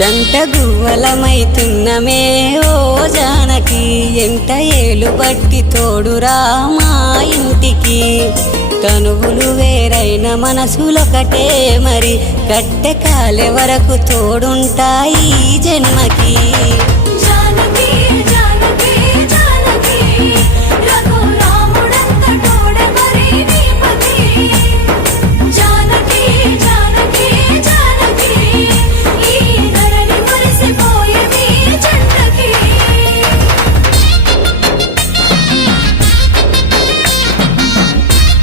జంట గువ్వలమైతున్నమే ఓ జానకి ఎంట ఏలు బట్టి తోడురా మా ఇంటికి తనువులు వేరైన మనసులొకటే మరి కట్టె కాలే వరకు తోడుంటాయి జన్మకి